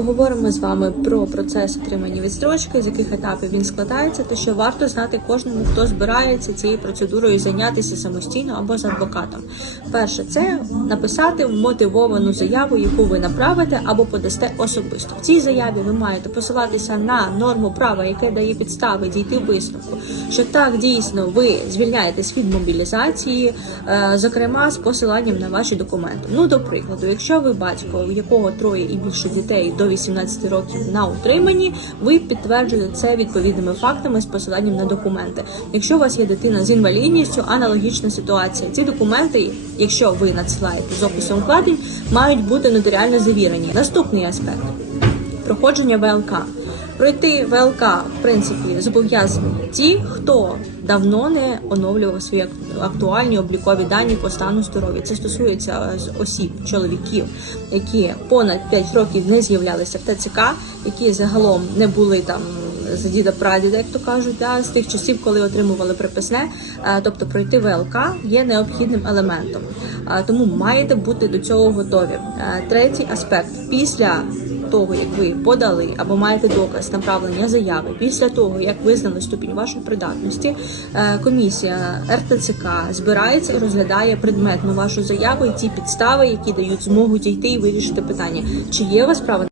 поговоримо з вами про процес отримання відстрочки, з яких етапів він складається, та що варто знати кожному, хто збирається цією процедурою зайнятися самостійно або з адвокатом. Перше, це написати мотивовану заяву, яку ви направите або подасте особисто. В цій заяві ви маєте посилатися на норму права, яке дає підстави дійти висновку, що так дійсно ви звільняєтесь від мобілізації, е, зокрема з посиланням на ваші документи. Ну, до прикладу, якщо ви батько, у якого троє і більше дітей до 18 років на утриманні, ви підтверджуєте це відповідними фактами з посиланням на документи. Якщо у вас є дитина з інвалідністю, аналогічна ситуація. Ці документи, якщо ви надсилаєте з описом вкладень, мають бути нотаріально завірені. Наступний аспект проходження ВЛК. Пройти ВЛК, в принципі, зобов'язані ті, хто давно не оновлював свої ак- актуальні облікові дані по стану здоров'я. Це стосується е, осіб, чоловіків, які понад 5 років не з'являлися в ТЦК, які загалом не були там за діда прадіда, як то кажуть, да, з тих часів, коли отримували приписне. Е, Тобто пройти ВЛК є необхідним елементом. Е, Тому маєте бути до цього готові. Третій аспект після того, як ви подали або маєте доказ направлення заяви, після того як визнали ступінь вашої придатності, е, комісія РТЦК збирається і розглядає предметну вашу заяву і ті підстави, які дають змогу дійти і вирішити питання, чи є у вас право